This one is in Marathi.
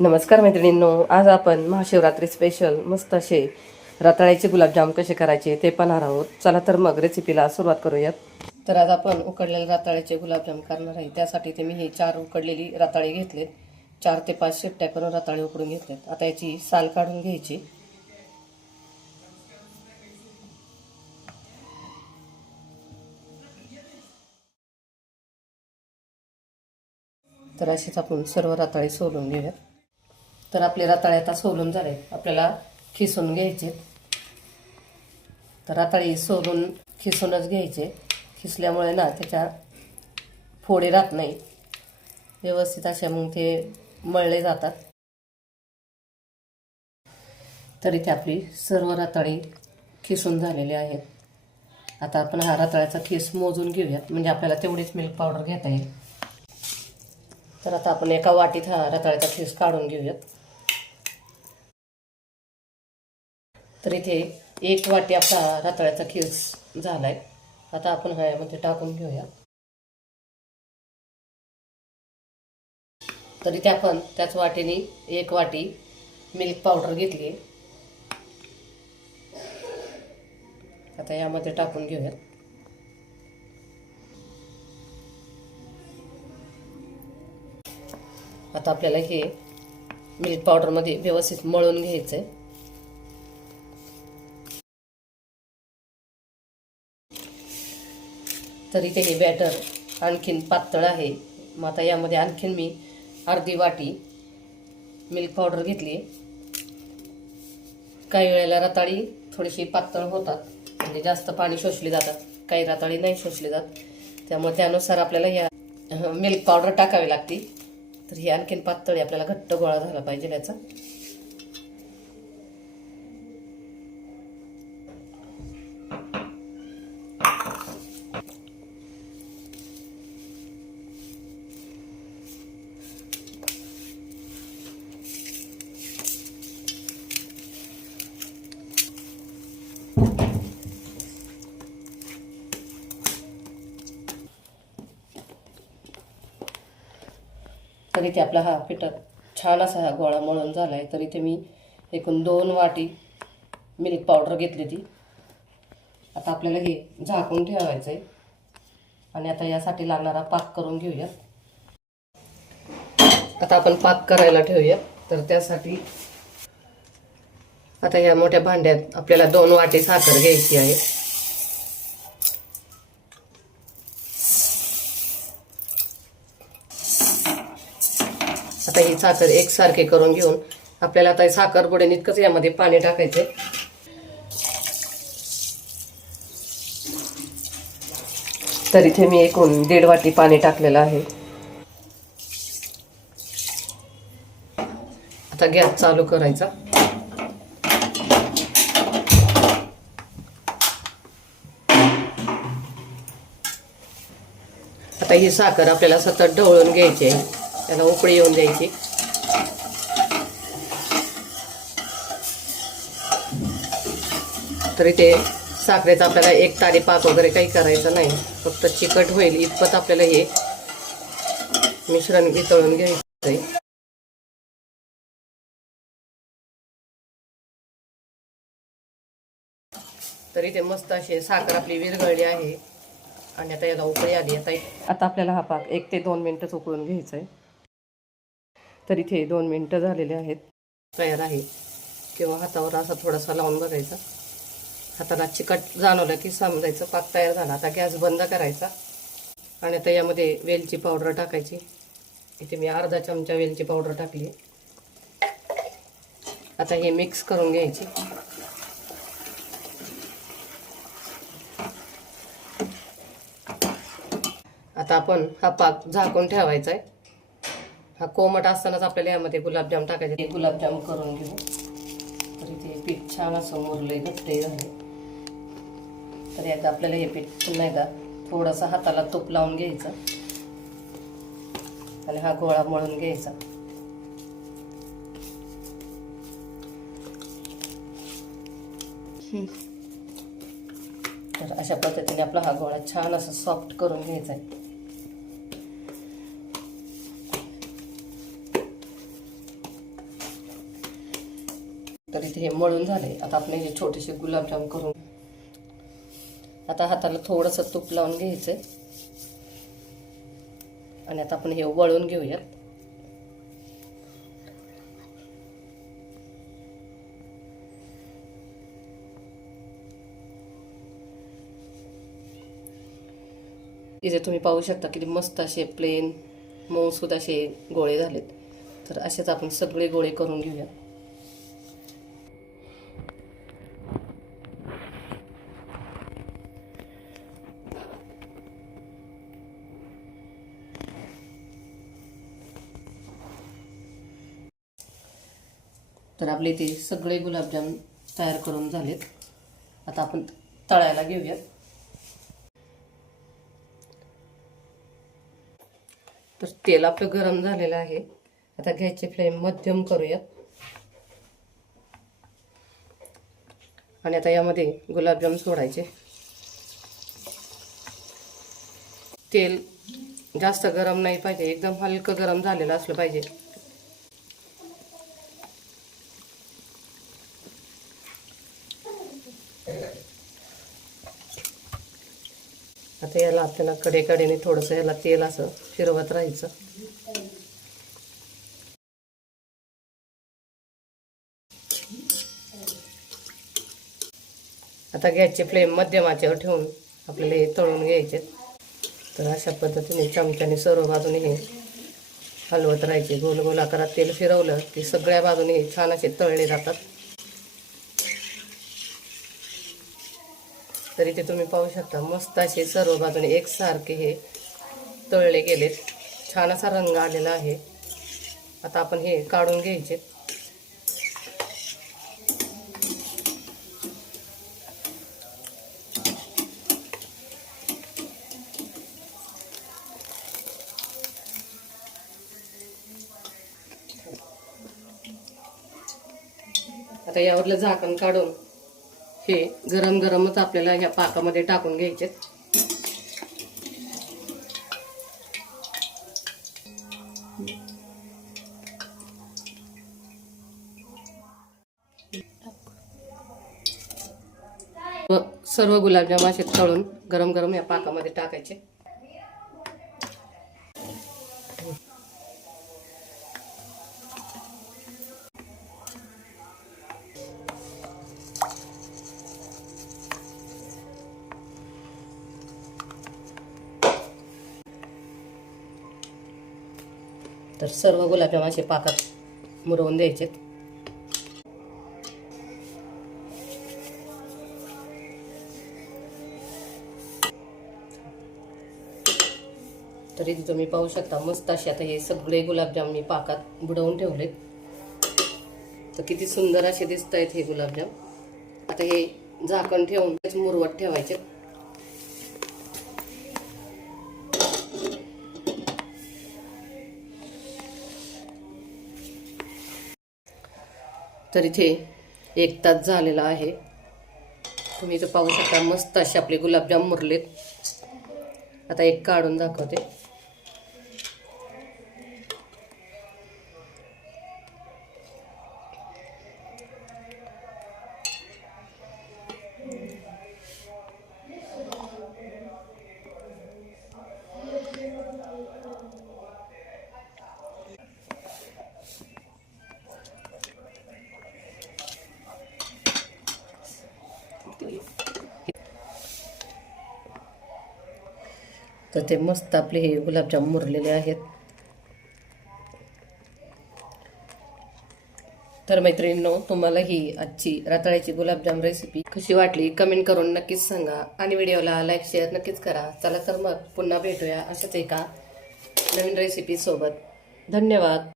नमस्कार मैत्रिणींनो, आज आपण महाशिवरात्री स्पेशल मस्त असे रताळ्याचे गुलाबजाम कसे करायचे ते पाहणार आहोत. चला तर मग रेसिपीला सुरुवात करूयात. तर आज आपण उकडलेले रताळ्याचे गुलाबजाम करणार आहे. त्यासाठी ते मी हे 4 उकडलेली रताळे घेतलेत. 4 ते 5 शिट्ट्या करून रताळे उकडून घेतलेत. आता याची साल काढून घ्यायची. तर अशीच आपण सर्व रताळे सोलून घेऊयात. तर आपले रताळे आता सोलून झाले, आपल्याला खिसून घ्यायचे. तर रताळे सोलून खिसूनच घ्यायचे. खिसल्यामुळे ना त्याच्या फोडी राहत नाही, व्यवस्थित अशा मग ते मळले जातात. तर इथे आपली सर्व रताळे खिसून झालेले आहेत. आता आपण हा रताळ्याचा खिस मोजून घेऊयात, म्हणजे आपल्याला तेवढीच मिल्क पावडर घेता येईल. तर आता आपण एका वाटीत हा रताळ्याचा खिस काढून घेऊयात. तर इथे 1 वाटी आपला रताळ्याचा खिस झालाय. आता आपण ह्यामध्ये टाकून घेऊया. तर इथे आपण त्याच वाटीने 1 वाटी मिल्क पावडर घेतली. आता यामध्ये टाकून घेऊया. आता आपल्याला हे मिल्क पावडर मध्ये व्यवस्थित मळून घ्यायचंय. तर इथे हे बॅटर आणखीन पातळ आहे. मग आता यामध्ये आणखीन मी अर्धी वाटी मिल्क पावडर घेतली. काही वेळेला रताळी थोडीशी पातळ होतात, म्हणजे जास्त पाणी शोषली जातात. काही रताळी नाही शोषली जात, त्यामुळे त्यानुसार आपल्याला या मिल्क पावडर टाकावी लागते. तर ही आणखीन पातळ, आपल्याला घट्ट गोळा झाला पाहिजे याचा. तर इथे आपला हा पिठा छान असा हा गोळा मळून झाला आहे. तर इथे मी एकूण 2 वाटी मिल्क पावडर घेतली ती. आता आपल्याला हे झाकून ठेवायचं आहे आणि आता यासाठी लागणारा पाक करून घेऊया. आता आपण पाक करायला ठेवूया. तर त्यासाठी आता या मोठ्या भांड्यात आपल्याला 2 वाटी साखर घ्यायची आहे. आता ही साखर एकसारखी करून घेऊन आपल्याला आता साखर बुडेल इतकंच यामध्ये पाणी टाकायचं. तर इथे मी एकूण 1.5 वाटी पाणी टाकलेलं आहे. आता गॅस चालू करायचा. आता ही साखर आपल्याला सतत ढवळून घ्यायची आहे, त्याला उकळी येऊन द्यायची. तर इथे साखरेचा आपल्याला एक तारी पाक वगैरे काही करायचं नाही, फक्त चिकट होईल इतपत आपल्याला हे मिश्रण वितळून घ्यायचं आहे. तर इथे मस्त अशी साखर आपली विरघळली आहे आणि आता याला उकळी आली. आता आपल्याला हा पाक 1 ते 2 मिनिटं उकळून घ्यायचा आहे. तर इथे 2 मिनिटं झालेले आहेत, तयार आहे. किंवा हातावर असा थोडासा लावून बघायचा, हाताला चिकट जाणवलं की समजायचं पाक तयार झाला. आता गॅस बंद करायचा आणि आता यामध्ये वेलची पावडर टाकायची. इथे मी अर्धा चमचा वेलची पावडर टाकली. आता हे मिक्स करून घ्यायची. आता आपण हा पाक झाकून ठेवायचा आहे. हा कोमट असतानाच आपल्याला यामध्ये गुलाबजाम टाकायचे. गुलाबजाम करून घेऊ. तर इथे पीठ छान असं मुरलंय, घट्ट झाले. तर यात आपल्याला हे पीठ पुन्हा एकदा थोडंसं हाताला तूप लावून घ्यायचं आणि हा गोळा मळून घ्यायचा. तर अशा पद्धतीने आपला हा गोळा छान असा सॉफ्ट करून घ्यायचा आहे. तर इथे हे मळून झाले. आता आपण हे छोटेसे गुलाबजाम करून, आता हाताला थोडंसं तूप लावून घ्यायचं आणि आता आपण हे वळून घेऊयात. इथे तुम्ही पाहू शकता किती मस्त असे प्लेन मऊसूद असे गोळे झालेत. तर असेच आपण सगळे गोळे करून घेऊया. तर आपले ते सगळे गुलाबजाम तयार करून झालेत. आता आपण तळायला घेऊयात. तर तेल आपलं गरम झालेलं आहे. आता गॅसची फ्लेम मध्यम करूयात आणि आता यामध्ये गुलाबजाम सोडायचे. तेल जास्त गरम नाही पाहिजे, एकदम हलकं गरम झालेलं असलं पाहिजे. आता याला आपल्याला कडेकडेने थोडंसं याला तेल असं फिरवत राहायचं. आता गॅसची फ्लेम मध्यम आचेवर ठेवून आपल्याला हे तळून घ्यायचे. तर अशा पद्धतीने चमच्याने सर्व बाजूने हे हलवत राहायचे. गोल गोल आकारात तेल फिरवलं की सगळ्या बाजूने हे छान असे तळले जातात. तर इथे तुम्ही पाहू शकता मस्त असे सर्व बाजूने एकसारखे हे तळले गेलेत. छान असा रंग आलेला आहे. आता आपण हे काढून घ्यायचे. आता यावरलं झाकण काढून हे गरम गरमच आपल्याला ह्या पाकामध्ये टाकून घ्यायचे. सर्व गुलाबजाम असे तळून गरम गरम या पाकामध्ये टाकायचे. तर सर्व गुलाबजाम असे पाकात मुरवून द्यायचे. तरी तुम्ही पाहू शकता मस्त असे आता हे सगळे गुलाबजाम मी पाकात बुडवून ठेवलेत. तर किती सुंदर असे दिसत आहेत हे गुलाबजाम. आता हे झाकण ठेवून मुरवत ठेवायचे. तर इथे 1 तास झालेला आहे. तुम्ही इथे पाहू शकता मस्त असे आपले गुलाबजाम मुरलेत. आता एक काढून दाखवते. तर ते मस्त आपले हे गुलाबजाम मुरलेले आहेत. तर मैत्रिणींनो, तुम्हाला ही आजची रताळ्याची गुलाबजाम रेसिपी कशी वाटली कमेंट करून नक्कीच सांगा आणि व्हिडिओला लाईक शेअर नक्कीच करा. चला तर मग पुन्हा भेटूया अशाच एका नवीन रेसिपी सोबत. धन्यवाद.